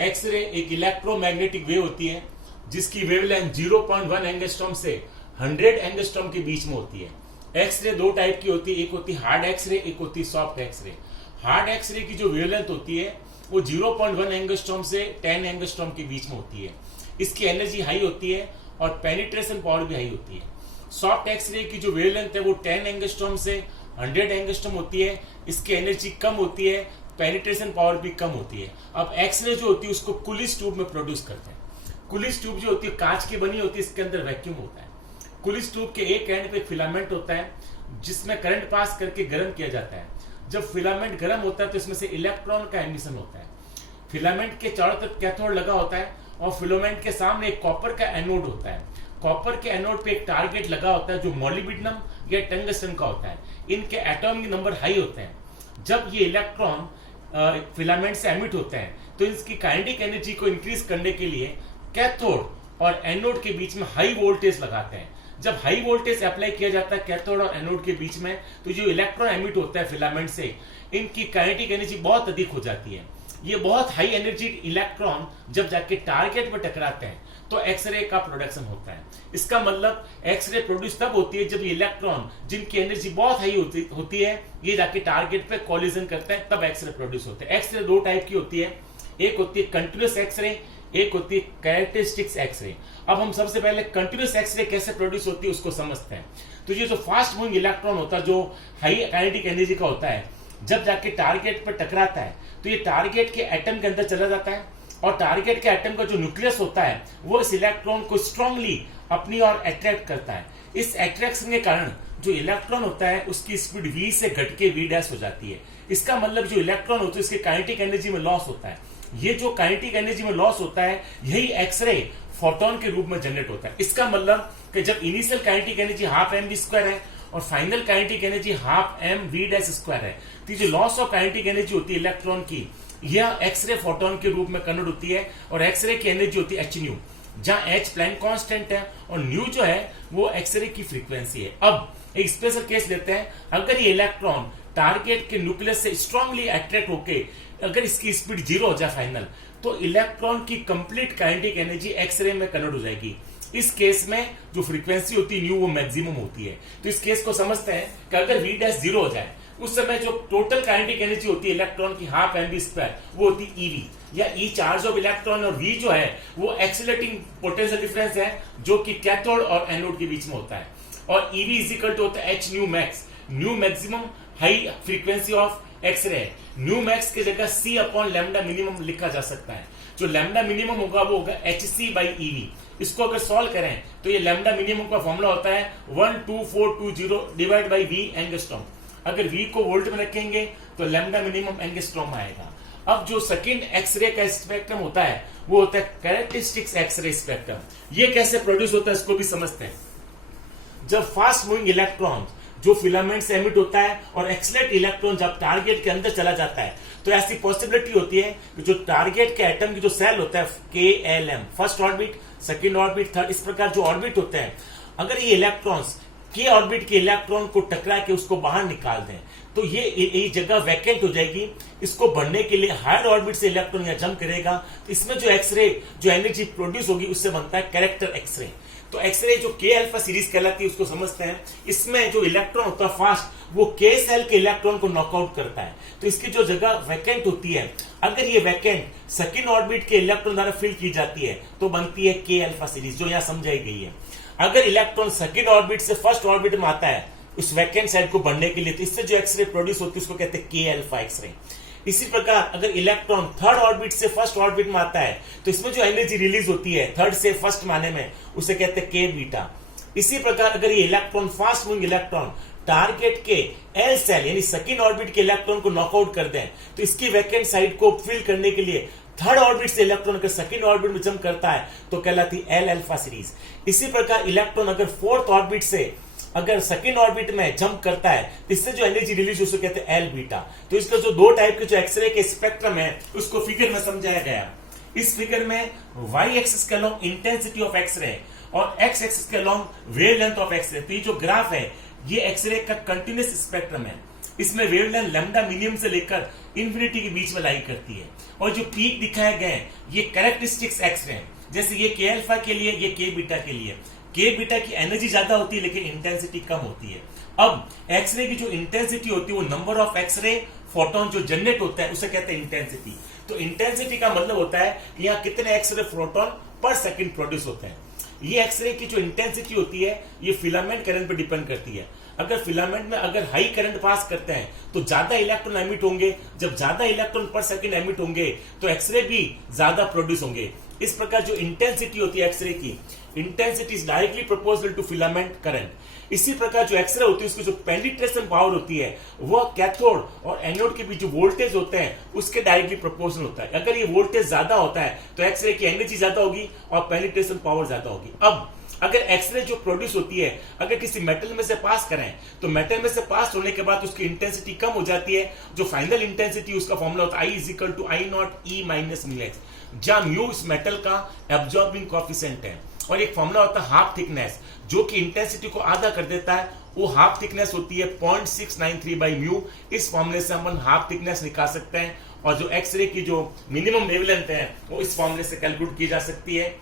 X ray एक electromagnetic wave होती है जिसकी वेवलेंथ 0.1 एंगस्ट्रॉम से 100 एंगस्ट्रॉम के बीच में होती है। एक्सरे दो टाइप की होती है, एक होती है हार्ड एक्सरे, एक होती है सॉफ्ट एक्सरे। हार्ड एक्सरे की जो वेवलेंथ होती है वो 0.1 एंगस्ट्रॉम से 10 एंगस्ट्रॉम के बीच में होती है। इसकी एनर्जी हाई होती है और पेनिट्रेशन पावर भी हाई होती है। सॉफ्ट एक्सरे की जो वेवलेंथ है वो 10 एंगस्ट्रॉम से 100 एंगस्ट्रॉम होती है। इसकी एनर्जी कम होती है, पेनिट्रेशन पावर भी कम होती है। अब एक्सरे जो होती है उसको कुलिस ट्यूब में प्रोड्यूस करते हैं। कुलिस ट्यूब जो होती है कांच की बनी होती है, इसके अंदर वैक्यूम होता है। कुलिस ट्यूब के एक एंड पे फिलामेंट होता है जिसमें करंट पास करके गर्म किया जाता है। जब फिलामेंट गर्म होता है तो इसमें से इलेक्ट्रॉन का एमिशन होता है। फिलामेंट के चारों तरफ कैथोड लगा होता है और फिलामेंट के सामने एक कॉपर का एनोड होता है। कॉपर के एनोड पे एक टारगेट लगा होता है जो मोलिब्डेनम या टंगस्टन का होता है। इनके एटॉमिक नंबर हाई होते हैं। जब ये इलेक्ट्रॉन फिलामेंट से एमिट होते हैं तो इसकी काइनेटिक एनर्जी को इंक्रीज करने के लिए कैथोड और एनोड के बीच में हाई वोल्टेज लगाते हैं। जब हाई वोल्टेज अप्लाई किया जाता है कैथोड और एनोड के बीच में तो जो इलेक्ट्रॉन एमिट होता है फिलामेंट से, इनकी काइनेटिक एनर्जी बहुत अधिक हो जाती है। ये बहुत हाई एनर्जी इलेक्ट्रॉन जब जाके टारगेट पर टकराते हैं तो एक्सरे का प्रोडक्शन होता है। इसका मतलब एक्सरे प्रोड्यूस तब होती है जब ये इलेक्ट्रॉन जिनकी एनर्जी बहुत हाई होती है ये जाके टारगेट पे कॉलिजन करते हैं, तब एक्सरे प्रोड्यूस होते हैं। एक्सरे दो टाइप की होती है, एक होती है कंटिन्यूस एक्सरे, एक होती है कैरेक्टरिस्टिक्स एक्सरे। अब हम सबसे पहले कंटिन्यूस एक्सरे कैसे प्रोड्यूस होती है उसको समझते हैं। तो ये जो फास्ट मूविंग इलेक्ट्रॉन होता है जो हाई काइनेटिक एनर्जी का होता है, जब जाके टारगेट पर टकराता है तो ये टारगेट के एटम के अंदर चला जाता है और टारगेट के एटम का जो न्यूक्लियस होता है वो इस इलेक्ट्रॉन को स्ट्रांगली अपनी ओर अट्रैक्ट करता है। इस अट्रैक्शन के कारण जो इलेक्ट्रॉन होता है उसकी स्पीड v से घट के v' हो जाती है। इसका मतलब जो इलेक्ट्रॉन होता है इसके काइनेटिक एनर्जी में लॉस होता है। ये जो काइनेटिक एनर्जी में लॉस होता है यही एक्सरे फोटोन के रूप में जनरेट होता है। इसका मतलब कि जब initial kinetic energy half mv² है और final kinetic energy half mv' है, तो जो लॉस ऑफ काइनेटिक एनर्जी होती है इलेक्ट्रॉन की, यह एक्सरे फोटोन के रूप में कन्वर्ट होती है और एक्सरे की एनर्जी होती है h न्यू, जहां h प्लैंक कांस्टेंट है और न्यू जो है वो एक्सरे की फ्रीक्वेंसी है। अब एक स्पेशल केस लेते हैं। अगर ये इलेक्ट्रॉन टारगेट के न्यूक्लियस से स्ट्रांगली अट्रैक्ट होके अगर इसकी स्पीड 0 हो जाए फाइनल, तो इलेक्ट्रॉन की कंप्लीट काइनेटिक एनर्जी एक्सरे में कन्वर्ट हो जाएगी। इस केस में जो फ्रीक्वेंसी होती है न्यू वो मैक्सिमम होती है। तो इस केस को समझते हैं कि अगर v' 0 हो जाए उस समय जो टोटल काइनेटिक एनर्जी होती है इलेक्ट्रॉन की हाफ mv² वो होती है ev या e चार्ज ऑफ इलेक्ट्रॉन, और v जो है वो एक्सीलरेटिंग पोटेंशियल डिफरेंस है जो कि कैथोड और एनोड के बीच में होता है। और ev इज इक्वल टू होता है h nu max, nu maximum high frequency of X ray है। न्यू मैक्स की जगह c अपॉन लैम्डा मिनिमम लिखा जा सकता है। जो लैम्डा मिनिमम होगा वो होगा hc/ev। इसको अगर सॉल्व करें तो ये लैम्डा मिनिमम का फॉर्मूला होता है 12420 डिवाइड बाई v एंगस्ट्रॉम। अगर v को वोल्ट में रखेंगे तो लैम्डा मिनिमम एंगस्ट्रॉम आएगा। अब जो सेकंड एक्सरे का स्पेक्ट्रम होता है वो होता है कैरेक्टरिस्टिक्स एक्सरे स्पेक्ट्रम। ये कैसे प्रोड्यूस होता है इसको भी समझते हैं। जब फास्ट मूविंग इलेक्ट्रॉन जो फिलामेंट से एमिट होता है और एक्सलेट इलेक्ट्रॉन जब टारगेट के अंदर चला जाता है तो ऐसी पॉसिबिलिटी होती है कि जो टारगेट के एटम की जो सेल होता है KLM, first orbit, second orbit, third, इस प्रकार जो ऑर्बिट होते हैं, अगर ये इलेक्ट्रॉन्स के ऑर्बिट के इलेक्ट्रॉन को टकरा के उसको बाहर निकाल दें तो ये जगह वैकेंट हो जाएगी। इसको भरने के लिए हायर ऑर्बिट से इलेक्ट्रॉन यहाँ जंप करेगा तो इसमें जो एक्सरे जो एनर्जी प्रोड्यूस होगी उससे बनता है कैरेक्टर एक्सरे। तो एक्सरे जो के अल्फा सीरीज कहलाती है उसको समझते हैं। इसमें जो इलेक्ट्रॉन होता है फास्ट वो के सेल के इलेक्ट्रॉन को नॉकआउट करता है। तो इसकी जो जगह वैकेंट होती है, अगर ये वैकेंट सेकंड ऑर्बिट के इलेक्ट्रॉन द्वारा फिल की जाती है तो बनती है के अल्फा सीरीज जो यहाँ समझाई गई है। अगर इलेक्ट्रॉन सेकंड ऑर्बिट से फर्स्ट ऑर्बिट में आता है उस वैकेंट साइड को बढ़ने के लिए तो इससे जो एक्सरे प्रोड्यूस होती है उसको कहते हैं के अल्फा एक्सरे। इसी प्रकार अगर इलेक्ट्रॉन थर्ड ऑर्बिट से फर्स्ट ऑर्बिट में आता है तो इसमें जो एनर्जी रिलीज होती है थर्ड से फर्स्ट माने में उसे कहते हैं के बीटा। इसी प्रकार अगर ये electron fast moving electron target के एल सेल यानी सेकंड ऑर्बिट के इलेक्ट्रॉन को नॉकआउट कर दें तो इसकी वैकेंट साइड को फिल करने के लिए थर्ड ऑर्बिट से इलेक्ट्रॉन अगर सेकंड ऑर्बिट में जंप करता है तो कहलाती एल अल्फा सीरीज। इसी प्रकार इलेक्ट्रॉन अगर फोर्थ ऑर्बिट से अगर सेकंड ऑर्बिट में जंप करता है तो इससे जो एनर्जी रिलीज उसे कहते हैं एल बीटा। तो इसका जो दो टाइप के जो एक्सरे के स्पेक्ट्रम है उसको फिगर में समझाया गया। इस फिगर में वाई एक्सिस के अलोंग इंटेंसिटी ऑफ एक्सरे और एक्स एक्सिस के अलोंग वेवलेंथ ऑफ एक्सरे। तो ये जो ग्राफ है ये एक्सरे का कंटिन्यूस स्पेक्ट्रम है। इसमें वेवलेंथ लैम्डा मिनिमम से लेकर इन्फिनिटी के बीच में लाई करती है। और जो पीक दिखाए गए ये कैरेक्टरिस्टिक्स एक्सरे हैं, जैसे ये के अल्फा के लिए, ये के बीटा के लिए। के बीटा की एनर्जी ज्यादा होती है लेकिन इंटेंसिटी कम होती है। अब एक्सरे की जो इंटेंसिटी होती है वो नंबर ऑफ एक्सरे फोटोन जो जनरेट होता है उसे कहते हैं इंटेंसिटी। तो इंटेंसिटी का मतलब होता है कि यहाँ कितने एक्सरे फोटोन पर सेकंड प्रोड्यूस होते हैं। ये एक्सरे की जो इंटेंसिटी होती है ये फिलामेंट करंट पर डिपेंड करती है। अगर फिलामेंट में अगर हाई करंट पास करते हैं तो ज्यादा इलेक्ट्रॉन एमिट होंगे। जब ज्यादा इलेक्ट्रॉन पर सेकंड एमिट होंगे तो एक्सरे भी ज्यादा प्रोड्यूस होंगे। इस प्रकार जो इंटेंसिटी होती है एक्सरे की, intensity is directly proportional to filament current. इसी प्रकार जो एक्सरे होती है उसकी जो पेनिट्रेशन पावर होती है वो कैथोड और एनोड के बीच जो वोल्टेज होते हैं उसके डायरेक्टली प्रोपोर्शनल होता है। अगर ये वोल्टेज ज्यादा होता है तो एक्सरे की एनर्जी ज्यादा होगी और पेनिट्रेशन पावर ज्यादा होगी। अब अगर एक्सरे जो प्रोड्यूस होती है अगर किसी मेटल में से पास करें तो मेटल में से पास होने के बाद उसकी इंटेंसिटी कम हो जाती है। जो फाइनल इंटेंसिटी उसका फॉर्मूला होता है I is equal to I not E minus mu x, जहां म्यू इस मेटल का एब्जॉर्बिंग कोएफिशिएंट है। और एक फॉर्मूला होता है हाफ थिकनेस जो कि इंटेंसिटी को आधा कर देता है, वो हाफ थिकनेस होती है 0.693 बाई म्यू। इस फॉर्मूले से हम हाफ थिकनेस निकाल सकते हैं और जो एक्सरे की जो मिनिमम वेवलेंथ है वो इस फॉर्मूले से कैलकुलेट की जा सकती है।